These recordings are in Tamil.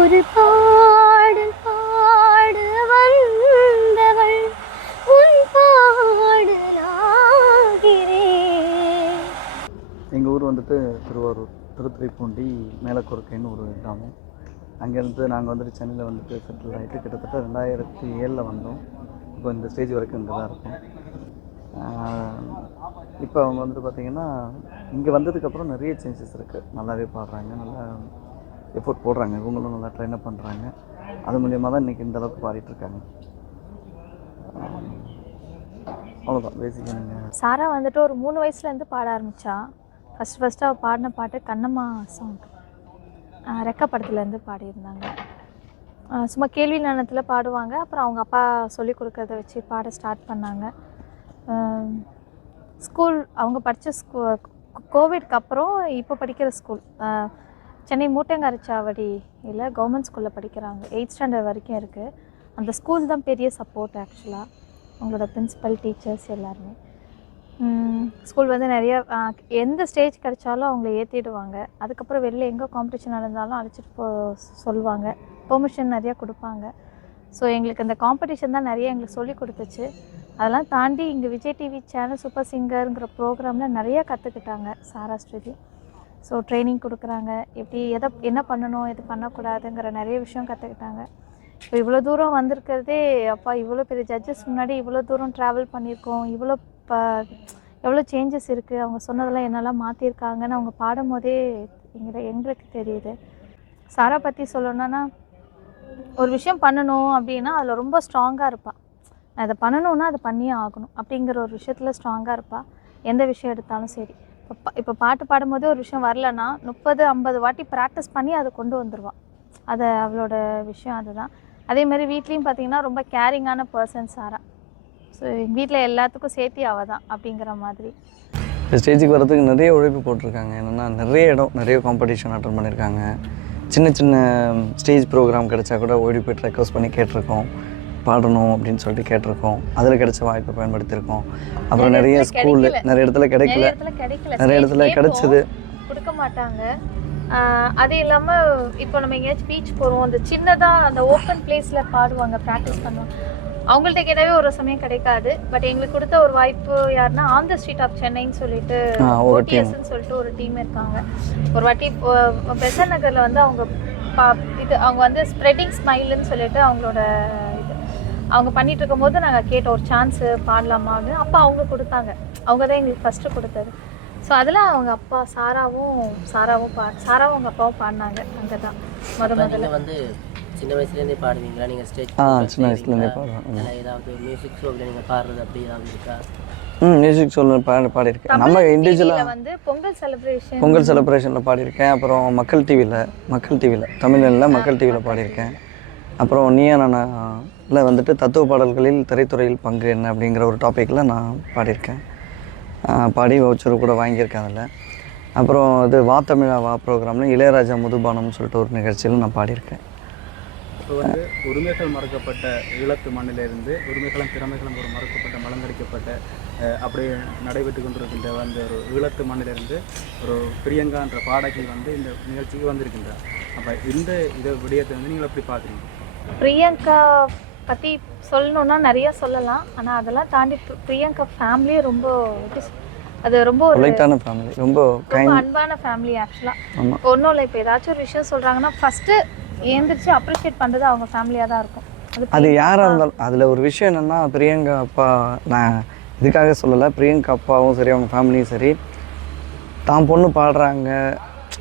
ஒரு பாடல் பாட வந்தவள் உன் பாடலாகிறேன். எங்கள் ஊர் வந்துட்டு திருவாரூர், திருத்துறைப்பூண்டி மேலக்குறுக்கைன்னு ஒரு கிராமம். அங்கேருந்து நாங்கள் வந்துட்டு சென்னையில் வந்துட்டு செட்டில் ஆகிட்டு கிட்டத்தட்ட 2007 வந்தோம். இப்போ இந்த ஸ்டேஜ் வரைக்கும் இங்கே தான் இருக்கோம். இப்போ அவங்க வந்துட்டு பார்த்திங்கன்னா இங்கே வந்ததுக்கப்புறம் நிறைய சேஞ்சஸ் இருக்குது. நல்லாவே பாடுறாங்க, நல்லா எஃபோர்ட் போடுறாங்க, இவங்களும் நல்லா ட்ரெயினப் பண்ணுறாங்க. அது மூலியமாக தான் இன்றைக்கி இந்த அளவுக்கு பாடிட்டுருக்காங்க. அவ்வளோதான் பேசிக்காக. நீங்கள் சாரா வந்துட்டு ஒரு 3 வயசுலேருந்து பாட ஆரம்பித்தா. ஃபஸ்ட்டு அவள் பாடின பாட்டு கண்ணம்மா சாங், ரெக்க படத்துலேருந்து பாடியிருந்தாங்க. சும்மா கேள்வி ஞானத்தில் பாடுவாங்க. அப்புறம் அவங்க அப்பா சொல்லி கொடுக்கறத வச்சு பாட ஸ்டார்ட் பண்ணாங்க. ஸ்கூல் அவங்க படித்த கோவிட்க்கு அப்புறம் இப்போ படிக்கிற ஸ்கூல் சென்னை மூட்டங்காரச்சாவடியில் கவர்மெண்ட் ஸ்கூலில் படிக்கிறாங்க. 8th ஸ்டாண்டர்ட் வரைக்கும் இருக்குது. அந்த ஸ்கூல் தான் பெரிய சப்போர்ட் ஆக்சுவலாக. அவங்களோட பிரின்சிபல், டீச்சர்ஸ் எல்லாருமே. ஸ்கூல் வந்து நிறைய எந்த ஸ்டேஜ் கிடைச்சாலும் அவங்கள ஏற்றிடுவாங்க. அதுக்கப்புறம் வெளில எங்கே காம்படிஷன் நடந்தாலும் அழைச்சிட்டு சொல்லுவாங்க. பெர்மிஷன் நிறையா கொடுப்பாங்க. ஸோ எங்களுக்கு அந்த காம்படிஷன் தான் நிறைய எங்களுக்கு சொல்லி கொடுத்துச்சு. அதெல்லாம் தாண்டி இங்கே விஜய் டிவி சேனல் சூப்பர் சிங்கருங்கிற ப்ரோக்ராமில் நிறையா கற்றுக்கிட்டாங்க சாரா ஸ்ருதி. ஸோ ட்ரைனிங் கொடுக்குறாங்க, எப்படி என்ன பண்ணணும், எது பண்ணக்கூடாதுங்கிற நிறைய விஷயம் கற்றுக்கிட்டாங்க. இப்போ இவ்வளோ தூரம் வந்திருக்கிறதே அப்பா, இவ்வளோ பெரிய ஜட்ஜஸ் முன்னாடி இவ்வளோ தூரம் ட்ராவல் பண்ணியிருக்கோம், எவ்வளோ சேஞ்சஸ் இருக்குது, அவங்க சொன்னதெல்லாம் என்னெல்லாம் மாற்றிருக்காங்கன்னு அவங்க பாடும் போதே எங்களுக்கு தெரியுது. சாரா பற்றி சொல்லணுன்னா, ஒரு விஷயம் பண்ணணும் அப்படின்னா அதில் ரொம்ப ஸ்ட்ராங்காக இருப்பாள். நான் அதை பண்ணணுன்னா அதை பண்ணியே ஆகணும் அப்படிங்கிற ஒரு விஷயத்தில் ஸ்ட்ராங்காக இருப்பாள். எந்த விஷயம் எடுத்தாலும் சரி. இப்போ பாட்டு பாடும்போதே ஒரு விஷயம் வரலன்னா 30-50 வாட்டி ப்ராக்டிஸ் பண்ணி அதை கொண்டு வந்துடுவாள். அது அவளோட விஷயம். அதுதான். அதேமாதிரி வீட்லேயும் பார்த்திங்கன்னா ரொம்ப கேரிங்கான பர்சன் சாரா. ஸோ எங்கள் வீட்டில் எல்லாத்துக்கும் சேர்த்தி அவள் தான் அப்படிங்கிற மாதிரி. இந்த ஸ்டேஜுக்கு வரதுக்கு நிறைய உழைப்பு போட்டிருக்காங்க. என்னென்னா நிறைய காம்படிஷன் அட்டன் பண்ணியிருக்காங்க. சின்ன சின்ன ஸ்டேஜ் ப்ரோக்ராம் கிடைச்சா கூட ஓடி போய்ட்டு ரெக்வஸ்ட் பண்ணி கேட்டிருக்கோம், பாடணும் அப்படின்னு சொல்லிட்டு கேட்டிருக்கோம். அதில் கிடைச்ச வாய்ப்பை பயன்படுத்தியிருக்கோம். அப்புறம் நிறைய ஸ்கூலு நிறைய இடத்துல கிடைக்கல, நிறைய இடத்துல கிடைச்சது கொடுக்க மாட்டாங்க. அது இல்லாமல் இப்போ நம்ம எங்கேயாச்சும் பீச் போகிறோம், அந்த சின்னதாக அந்த ஓப்பன் பிளேஸில் பாடுவாங்க, ப்ராக்டிஸ் பண்ணுவாங்க. அவங்கள்ட்ட கேட்டாவே ஒரு சமயம் கிடைக்காது. பட் எங்களுக்கு கொடுத்த ஒரு வாய்ப்பு யாருன்னா ஆன் த ஸ்ட்ரீட் ஆஃப் சென்னைன்னு சொல்லிட்டு ஓடிஎஸ்ன்னு சொல்லிட்டு ஒரு டீம் இருக்காங்க. ஒரு வாட்டி பெசன் நகரில் வந்து அவங்க வந்து ஸ்ப்ரெட்டிங் ஸ்மைல்னு சொல்லிட்டு அவங்களோட அவங்க பண்ணிட்டு இருக்கும்போது நாங்கள் கேட்டோம் ஒரு சான்ஸு பாடலாமான்னு. அப்போ அவங்க கொடுத்தாங்க. அவங்க தான் எங்களுக்கு ஃபஸ்ட்டு கொடுத்தது. ஸோ அதில் அவங்க அப்பா சாராவும் அவங்க அப்பாவும் பாடினாங்க. அங்கே தான் முதல்ல வந்து சின்ன வயசுலேருந்தே பாடுவீங்களா நீங்கள்? ஸ்டேஜ் சின்ன வயசுலேருந்தே பாடுவேன். ஏதாவது மியூசிக் ஷோவில் நீங்கள் பாடுறது அப்படி ஏதாவது இருக்கா? மியூசிக் ஷோவில் பாடியிருக்கேன். நம்ம இண்டிவிஜுவலாக வந்து பொங்கல் செலிப்ரேஷனில் பாடியிருக்கேன். அப்புறம் மக்கள் டிவியில் தமிழ்ல மக்கள் டிவியில் பாடியிருக்கேன். அப்புறம் நீயா நானாவில் வந்துட்டு தத்துவ பாடல்களில் திரைத்துறையில் பங்கு என்ன அப்படிங்கிற ஒரு டாப்பிக்கில் நான் பாடியிருக்கேன். பாடி வவுச்சர் கூட வாங்கியிருக்கேன் அதில். அப்புறம் இது வா தமிழா வா ப்ரோக்ராமில் இளையராஜா முதுபானம்னு சொல்லிட்டு ஒரு நிகழ்ச்சியில் நான் பாடியிருக்கேன். இப்போ வந்து உரிமைகள் மறுக்கப்பட்ட ஈழத்து மண்ணிலிருந்து உரிமைகளும் திறமைகளும் ஒரு மறுக்கப்பட்ட மலங்கடிக்கப்பட்ட அப்படி நடைபெற்று கொண்டிருக்கின்ற அந்த ஒரு ஈழத்து மண்ணிலிருந்து ஒரு பிரியங்கான்ற பாடகி வந்து இந்த நிகழ்ச்சிக்கு வந்திருக்கின்றார். அப்போ இந்த விடயத்தை வந்து நீங்கள் எப்படி பார்க்குறீங்க? பிரியங்கா பற்றி சொல்லணுன்னா நிறைய சொல்லலாம். ஆனால் அதெல்லாம் தாண்டி பிரியங்கா ஃபேமிலியே ரொம்ப ஒரு ஃபேமிலி, ரொம்ப அன்பான ஃபேமிலி ஆக்சுவலாக. ஒன்றும் இல்லை, இப்போ ஏதாச்சும் ஒரு விஷயம் சொல்கிறாங்கன்னா ஃபஸ்ட்டு ஏந்திரிச்சு அப்ரிஷியேட் பண்ணுறது அவங்க ஃபேமிலியாக தான் இருக்கும். அது யாராக இருந்தாலும். அதில் ஒரு விஷயம் என்னென்னா, பிரியங்கா அப்பா, நான் இதுக்காக சொல்லலை, பிரியங்கா அப்பாவும் சரி அவங்க ஃபேமிலியும் சரி, தான் பொண்ணு பாடுறாங்க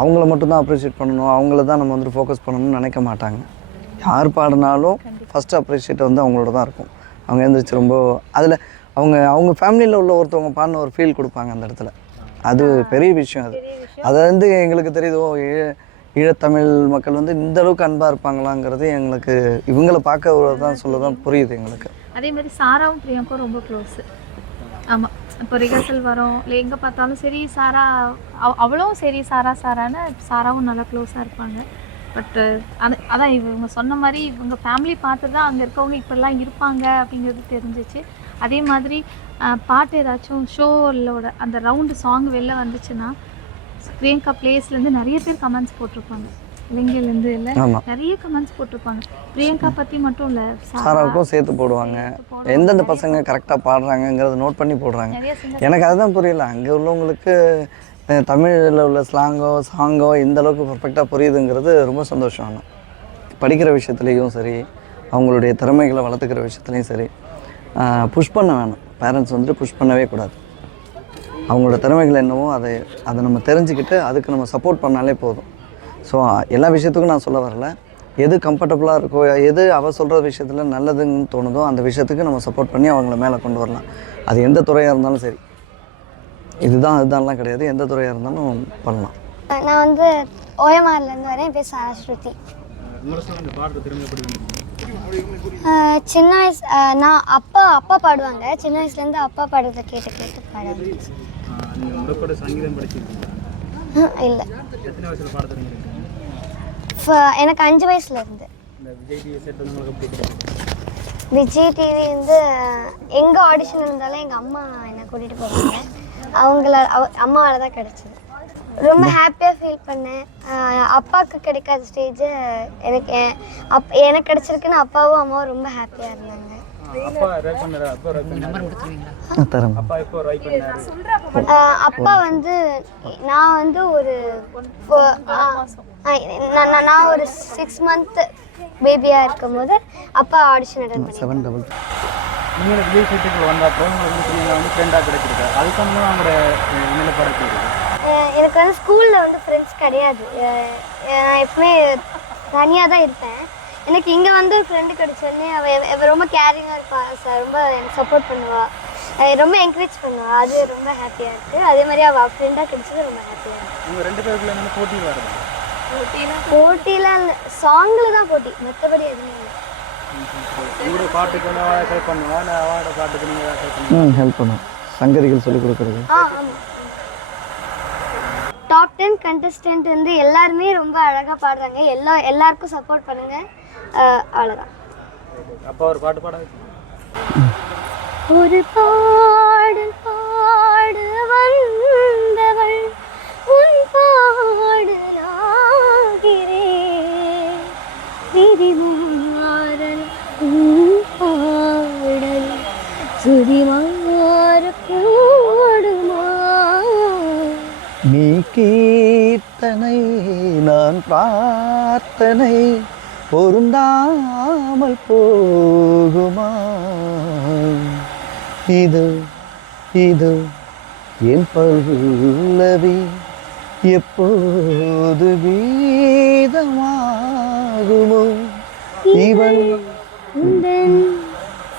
அவங்கள மட்டும்தான் அப்ரிஷியேட் பண்ணணும், அவங்கள தான் நம்ம வந்துட்டு ஃபோக்கஸ் பண்ணணும்னு நினைக்க மாட்டாங்க. யார் பாடினாலும் ஃபஸ்ட்டு அப்ரிஷியேட் வந்து அவங்களோட தான் இருக்கும். அவங்க எழுந்திரிச்சு ரொம்ப அதில் அவங்க ஃபேமிலியில் உள்ள ஒருத்தவங்க பாடின ஒரு ஃபீல் கொடுப்பாங்க அந்த இடத்துல. அது பெரிய விஷயம். அதை வந்து எங்களுக்கு தெரியுதோ ஈழத்தமிழ் மக்கள் வந்து இந்த அளவுக்கு அன்பாக இருப்பாங்களாங்கிறது எங்களுக்கு இவங்களை பார்க்க தான் சொல்ல தான் புரியுது எங்களுக்கு. அதே மாதிரி சாராவும் பிரியங்காவும் ரொம்ப க்ளோஸு. ஆமாம், இப்போ ரிஹர்சல் வரும் இல்லை எங்கே பார்த்தாலும் சரி சாரா அவளும் சரி சாரான்னு சாராவும் நல்லா க்ளோஸாக இருப்பாங்க. பட்டு அதான் இவங்க சொன்ன மாதிரி இவங்க ஃபேமிலி பார்த்து தான் அங்கே இருக்கவங்க இப்படிலாம் இருப்பாங்க அப்படிங்கிறது தெரிஞ்சிச்சு. அதே மாதிரி பாட்டு ஏதாச்சும் ஷோலோட அந்த ரவுண்டு சாங் வெளில வந்துச்சுன்னா பிரியங்கா பிளேஸ்லேருந்து நிறைய பேர் கமெண்ட்ஸ் போட்டிருப்பாங்க. இலங்கையிலேருந்து இல்லை ஆமாம், நிறைய கமெண்ட்ஸ் போட்டிருப்பாங்க. பிரியங்கா பற்றி மட்டும் இல்லை, சாராவுக்கும் சேர்த்து போடுவாங்க. எந்தெந்த பசங்க கரெக்டாக பாடுறாங்கங்கிறத நோட் பண்ணி போடுறாங்க. நிறைய சிங்கர் எனக்கு அதுதான் புரியல. அங்கே உள்ளவங்களுக்கு தமிழில் உள்ள சாங்கோ இந்த அளவுக்கு பர்ஃபெக்டாக புரியுதுங்கிறது ரொம்ப சந்தோஷம். ஆனால் படிக்கிற விஷயத்துலேயும் சரி, அவங்களுடைய திறமைகளை வளர்த்துக்கிற விஷயத்துலையும் சரி, புஷ் பண்ண வேணும். பேரண்ட்ஸ் வந்துட்டு புஷ் பண்ணவே கூடாது. அவங்களோட திறமைகள் என்னவோ அதை நம்ம தெரிஞ்சுக்கிட்டு அதுக்கு நம்ம சப்போர்ட் பண்ணாலே போதும். ஸோ எல்லா விஷயத்துக்கும் நான் சொல்ல வரல. எது கம்ஃபர்டபுளாக இருக்கோ, எது அவள் சொல்கிற விஷயத்தில் நல்லதுன்னு தோணுதோ அந்த விஷயத்துக்கு நம்ம சப்போர்ட் பண்ணி அவங்கள மேலே கொண்டு வரலாம். அது எந்த துறையாக இருந்தாலும் சரி. அதுதான்லாம் கிடையாது, எந்த துறையாக இருந்தாலும் பண்ணலாம். நான் வந்து ஓயமாரிலேருந்து வரேன். என் பேர் சாஸ்ருதி. சின்ன வயசு நான் அப்பா பாடுவாங்க. சின்ன வயசுலேருந்து அப்பா பாடுறதை கேட்டு பாடுவாங்க. இல்லை, எனக்கு 5 வயசுலேருந்து. விஜய் டிவி வந்து எங்கே ஆடிஷன் இருந்தாலும் எங்கள் அம்மா என்னை கூட்டிகிட்டு போவாங்க. அம்மாவால் தான் கிடச்சிது. ரொம்ப ஹாப்பியாக ஃபீல் பண்ணேன். அப்பாவுக்கு கிடைக்காத ஸ்டேஜு எனக்கு கிடச்சிருக்குன்னு அப்பாவும் அம்மாவும் ரொம்ப ஹாப்பியாக இருந்தாங்க. அப்பா வந்து நான் வந்து ஒரு 6 மந்த் பேபியாக இருக்கும் போது அப்பா ஆடிஷன் அட்டன் பண்ணி நீங்கள் விஜய் சீட்டுக்கு வந்த அப்புறம் உங்களுக்கு வந்து ஃப்ரெண்டாக கிடைச்சிருக்கு. அதுக்கு வந்து அவங்களோட நிலப்படத்து எனக்கு வந்து ஸ்கூலில் வந்து ஃப்ரெண்ட்ஸ் கிடையாது. நான் எப்பவுமே தனியாக தான் இருப்பேன். எனக்கு இங்கே வந்து ஒரு ஃப்ரெண்டு கிடைச்சோடனே அவள் ரொம்ப கேரிங்காக இருப்பாள் சார். ரொம்ப எனக்கு சப்போர்ட் பண்ணுவாள், ரொம்ப என்கரேஜ் பண்ணுவாள். அது ரொம்ப ஹாப்பியாக இருக்குது. அதே மாதிரி அவள் ஃப்ரெண்டாக கிடைச்சது ரொம்ப ஹாப்பியாக இருக்குது. உங்கள் 2 பேருக்குள்ள என்ன போட்டி வருது? போட்டிலாம் இல்லை, சாங்கில் தான் போட்டி, மற்றபடி எதுவும் இல்லை. உங்களோட பாட்டுக்கு வந்து அவளை ஹெல்ப் பண்ணுவா, இல்லை அவளோட பாட்டுக்கு நீங்கள் ஹெல்ப் பண்ணுவோம். சங்கதிகள் சொல்லிக் கொடுக்குறது. ஆமாம். டாப் 10 கண்டஸ்டன்ட் வந்து எல்லாருமே ரொம்ப அழகாக பாடுறாங்க. எல்லாருக்கும் சப்போர்ட் பண்ணுங்க. அவ்வளோதான். அப்போ ஒரு பாட்டு பாட ஒரு பாடல் பாடு வந்தவள் உன் பாடலாகிறேன். விதிமாறல் உன் பாடல் சுதிமாற கூடுமா? நீ கீர்த்தனை நான் பிரார்த்தனை பொருந்தாமல் போகுமா? இது என் பல்லவி எப்போது கீதமாகுமோ? இவள் உந்தன்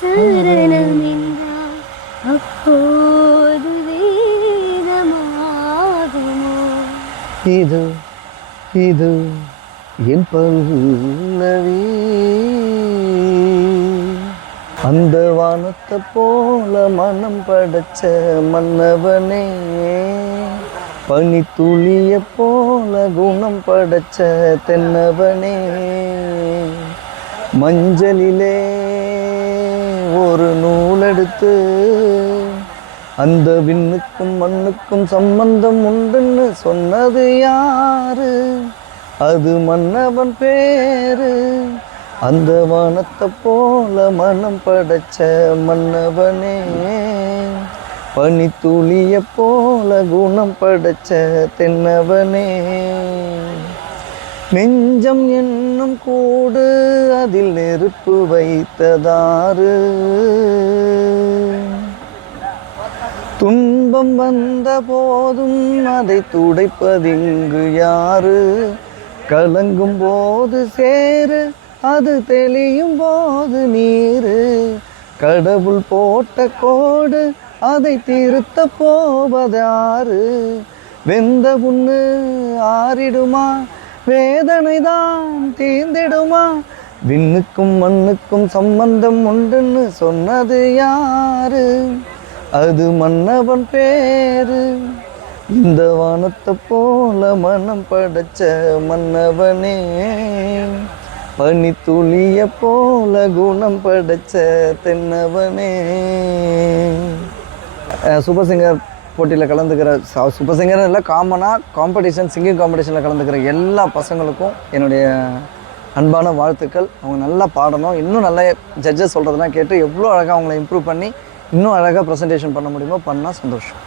சரணம் என்றால் அப்போது வேதமாகுமோ? இது என் பல்லவி. அந்த வானத்தை போல மனம் படைச்ச மன்னவனே, பனி துளிய போல குணம் படைச்ச தென்னவனே, மஞ்சளிலே ஒரு நூலெடுத்து அந்த விண்ணுக்கும் மண்ணுக்கும் சம்பந்தம் உண்டுன்னு சொன்னது யாரு? அது மன்னவன் பேரு. அந்த வானத்தை போல மனம் படைச்ச மன்னவனே, பனித்துளிய போல குணம் படைச்ச தென்னவனே, நெஞ்சம் என்னும் கூடு அதில் நெருப்பு வைத்ததாறு? துன்பம் வந்த போதும் அதை துடைப்பதிங்கு யாரு? கலங்கும் போது சேரு, அது தெளியும் போது நீரு. கடவுள் போட்ட கோடு அதை திருத்த போவதாரு? வெந்த புண்ணு ஆறிடுமா? வேதனை தான் தீர்ந்திடுமா? விண்ணுக்கும் மண்ணுக்கும் சம்பந்தம் உண்டுன்னு சொன்னது யாரு? அது மன்னவன் பேரு. இந்த வானத்தை போல மனம் படைச்ச மன்னவனே, பனி துளிய போல குணம் படைச்ச தென்னவனே. சூப்பர் சிங்கர் போட்டியில் கலந்துக்கிற சூப்பர் சிங்கர் இல்லை, காமனாக காம்படிஷன் சிங்கிங் காம்படிஷனில் கலந்துக்கிற எல்லா பசங்களுக்கும் என்னுடைய அன்பான வாழ்த்துக்கள். அவங்க நல்லா பாடணும், இன்னும் நல்லா ஜட்ஜஸ் சொல்கிறதெல்லாம் கேட்டு எவ்வளோ அழகாக அவங்கள இம்ப்ரூவ் பண்ணி இன்னும் அழகாக ப்ரெசன்டேஷன் பண்ண முடியுமோ பண்ணால் சந்தோஷம்.